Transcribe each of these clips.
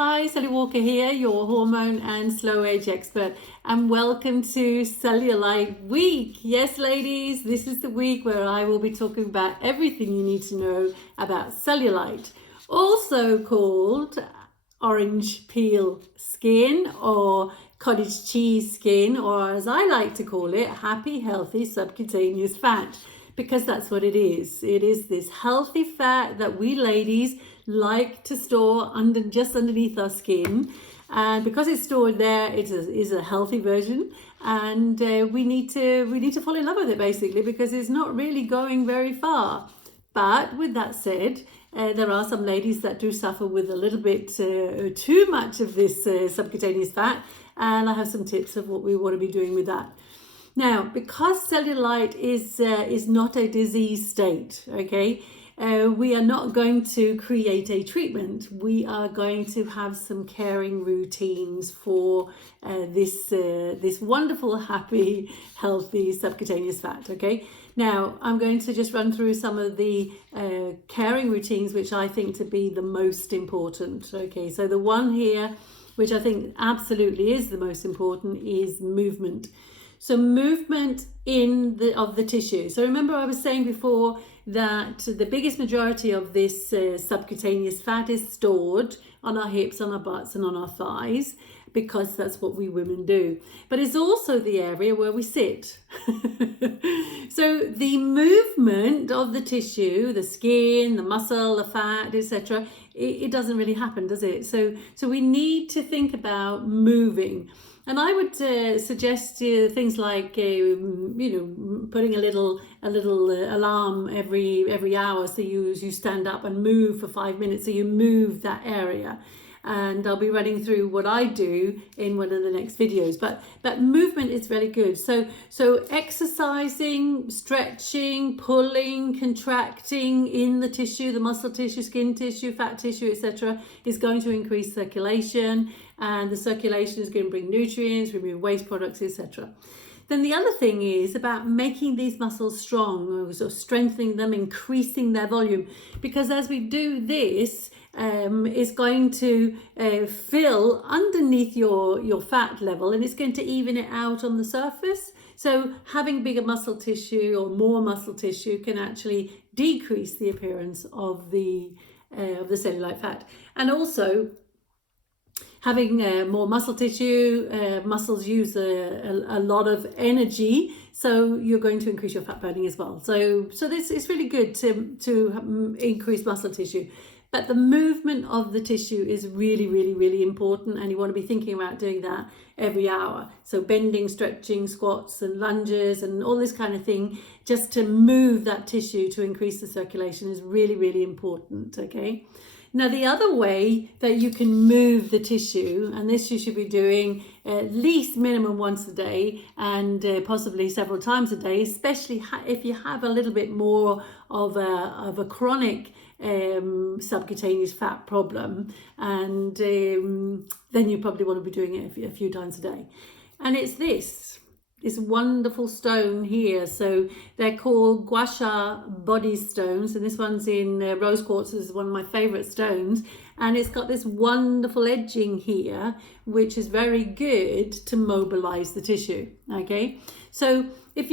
Hi, Sally Walker here, your hormone and slow age expert, and welcome to Cellulite Week. Yes, ladies, this is the week where I will be talking about everything you need to know about cellulite, also called orange peel skin or cottage cheese skin, or as I like to call it, happy, healthy subcutaneous fat, because that's what it is. It is this healthy fat that we ladies like to store just underneath our skin, and because it's stored there, it is a healthy version, and we need to fall in love with it basically, because it's not really going very far. But with that said, there are some ladies that do suffer with a little bit too much of this subcutaneous fat, and I have some tips of what we want to be doing with that. Now, because cellulite is not a disease state, okay, we are not going to create a treatment. We are going to have some caring routines for this wonderful, happy, healthy subcutaneous fat, okay? Now, I'm going to just run through some of the caring routines which I think to be the most important, okay? So the one here, which I think absolutely is the most important, is movement. So movement of the tissue. So remember I was saying before that the biggest majority of this subcutaneous fat is stored on our hips, on our butts and on our thighs, because that's what we women do. But it's also the area where we sit. So the movement of the tissue, the skin, the muscle, the fat, etc., it doesn't really happen, does it? So we need to think about moving. And I would suggest things like putting a little alarm every hour, so you stand up and move for 5 minutes, so you move that area. And I'll be running through what I do in one of the next videos. But movement is very good. So exercising, stretching, pulling, contracting in the tissue, the muscle tissue, skin tissue, fat tissue, etc., is going to increase circulation, and the circulation is going to bring nutrients, remove waste products, etc. Then the other thing is about making these muscles strong, or strengthening them, increasing their volume, because as we do this, it's going to fill underneath your fat level, and it's going to even it out on the surface. So having bigger muscle tissue or more muscle tissue can actually decrease the appearance of the cellulite fat. And also, having more muscle tissue, muscles use a lot of energy, so you're going to increase your fat burning as well. So this is really good to increase muscle tissue. But the movement of the tissue is really, really, really important, and you want to be thinking about doing that every hour. So bending, stretching, squats and lunges and all this kind of thing, just to move that tissue to increase the circulation, is really, really important, okay? Now, the other way that you can move the tissue, and this you should be doing at least minimum once a day, and possibly several times a day, especially if you have a little bit more of a chronic subcutaneous fat problem, and then you probably want to be doing it a few times a day. And it's this wonderful stone here. So they're called gua sha body stones, and this one's in rose quartz. This is one of my favorite stones, and it's got this wonderful edging here, which is very good to mobilize the tissue, okay? So if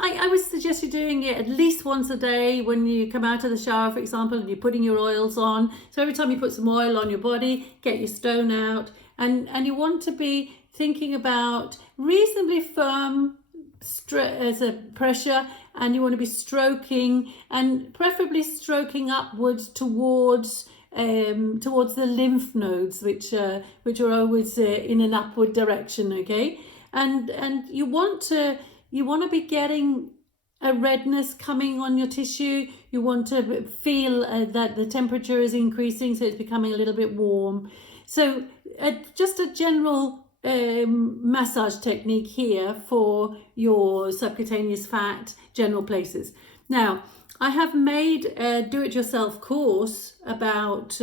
I would suggest you doing it at least once a day when you come out of the shower, for example, and you're putting your oils on. So every time you put some oil on your body, get your stone out, and you want to be thinking about reasonably firm as a pressure, and you want to be stroking, and preferably stroking upwards towards the lymph nodes, which are always in an upward direction, okay? And you want to be getting a redness coming on your tissue. You want to feel that the temperature is increasing, so it's becoming a little bit warm. So just a general massage technique here for your subcutaneous fat general places. Now, I have made a do-it-yourself course about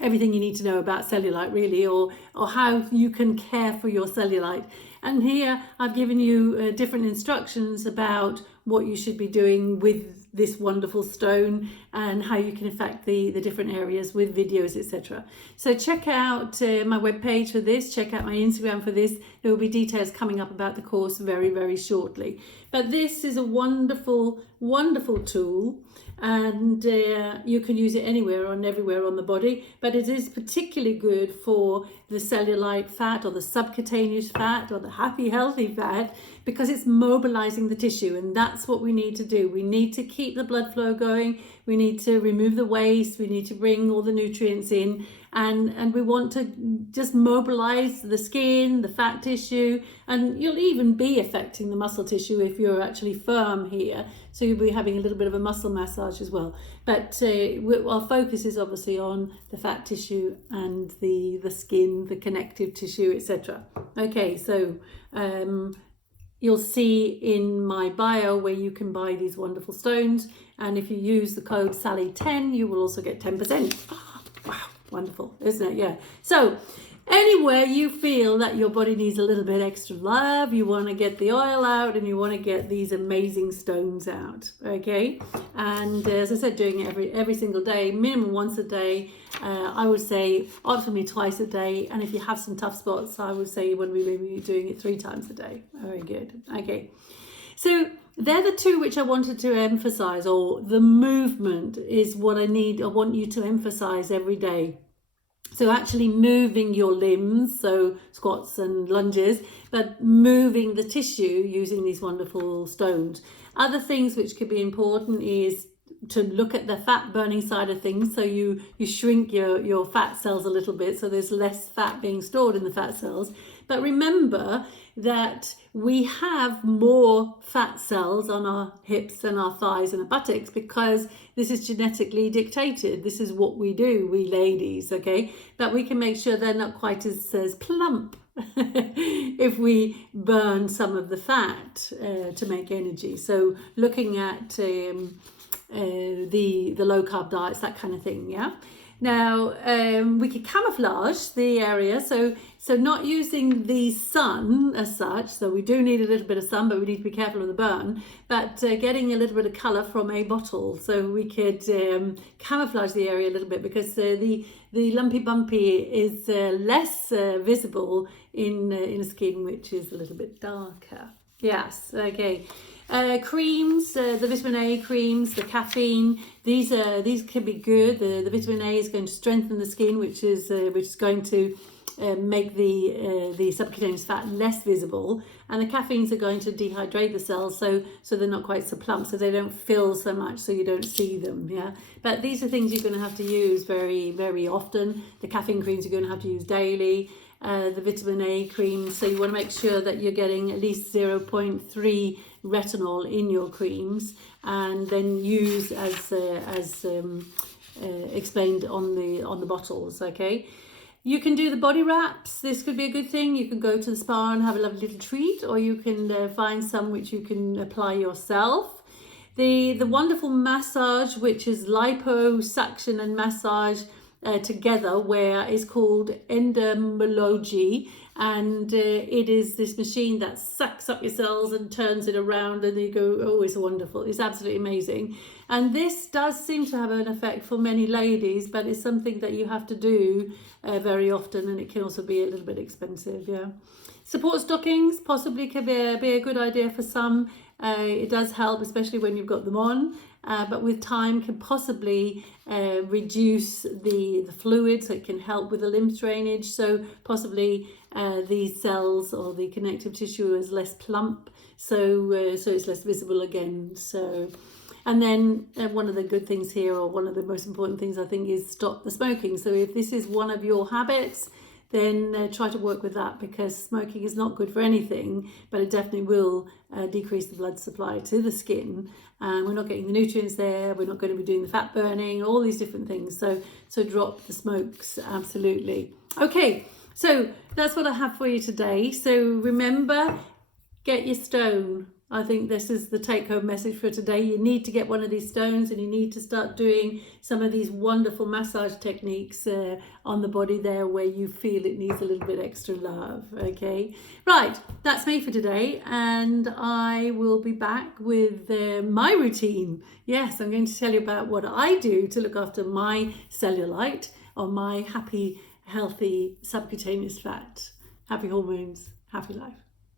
everything you need to know about cellulite, really, or how you can care for your cellulite. And here I've given you different instructions about what you should be doing with this wonderful stone and how you can affect the different areas with videos, etc. So check out my webpage for this, check out my Instagram for this. There will be details coming up about the course very, very shortly. But this is a wonderful, wonderful tool, and you can use it anywhere and everywhere on the body, but it is particularly good for the cellulite fat or the subcutaneous fat or the happy healthy fat, because it's mobilizing the tissue, and that's what we need to do. We need to keep the blood flow going, we need to remove the waste, we need to bring all the nutrients in, and we want to just mobilize the skin, the fat tissue, and you'll even be affecting the muscle tissue if you're actually firm here. So you'll be having a little bit of a muscle massage as well. But our focus is obviously on the fat tissue and the skin, the connective tissue, etc. Okay, so you'll see in my bio where you can buy these wonderful stones. And if you use the code Sally10, you will also get 10%. Oh, wow, wonderful, isn't it? Yeah. So anywhere you feel that your body needs a little bit extra love, you want to get the oil out and you want to get these amazing stones out, okay? And as I said, doing it every single day, minimum once a day. I would say optimally twice a day, and if you have some tough spots, I would say when we may be doing it 3 times a day. Very good. Okay, so they're the two which I wanted to emphasize, or the movement is what I want you to emphasize every day. So actually moving your limbs, so squats and lunges, but moving the tissue using these wonderful stones. Other things which could be important is to look at the fat burning side of things. So you shrink your fat cells a little bit, so there's less fat being stored in the fat cells. But remember that we have more fat cells on our hips and our thighs and our buttocks because this is genetically dictated. This is what we do, we ladies, okay? But we can make sure they're not quite as plump if we burn some of the fat to make energy. So looking at the low carb diets, that kind of thing, yeah? Now, we could camouflage the area, so not using the sun as such, so we do need a little bit of sun, but we need to be careful of the burn, but getting a little bit of colour from a bottle, so we could camouflage the area a little bit, because the lumpy bumpy is less visible in a skin which is a little bit darker. Yes, okay. Creams, the vitamin A creams, the caffeine, these can be good. The vitamin A is going to strengthen the skin, which is going to make the subcutaneous fat less visible, and the caffeines are going to dehydrate the cells, so they're not quite so plump, so they don't fill so much, so you don't see them. Yeah, but these are things you're going to have to use very, very often. The caffeine creams you're going to have to use daily. The vitamin A creams, so you want to make sure that you're getting at least 0.3 retinol in your creams, and then use as explained on the bottles. Okay, you can do the body wraps. This could be a good thing. You can go to the spa and have a lovely little treat, or you can find some which you can apply yourself. The wonderful massage, which is liposuction and massage together, where it's called endomology, and it is this machine that sucks up your cells and turns it around, and you go, oh, it's wonderful, it's absolutely amazing. And this does seem to have an effect for many ladies, but it's something that you have to do very often, and it can also be a little bit expensive. Yeah, support stockings possibly can be a good idea for some. It does help, especially when you've got them on, but with time can possibly reduce the fluid, so it can help with the lymph drainage, so possibly these cells or the connective tissue is less plump, so it's less visible again. So, and then one of the good things here, or one of the most important things I think, is stop the smoking. So if this is one of your habits, then try to work with that, because smoking is not good for anything, but it definitely will decrease the blood supply to the skin, and we're not getting the nutrients there, we're not going to be doing the fat burning, all these different things. So drop the smokes, absolutely. Okay, so that's what I have for you today. So remember, get your stone, I think this is the take-home message for today. You need to get one of these stones, and you need to start doing some of these wonderful massage techniques on the body there where you feel it needs a little bit extra love. Okay, right, that's me for today, and I will be back with my routine. Yes, I'm going to tell you about what I do to look after my cellulite, or my happy, healthy subcutaneous fat. Happy hormones, happy life.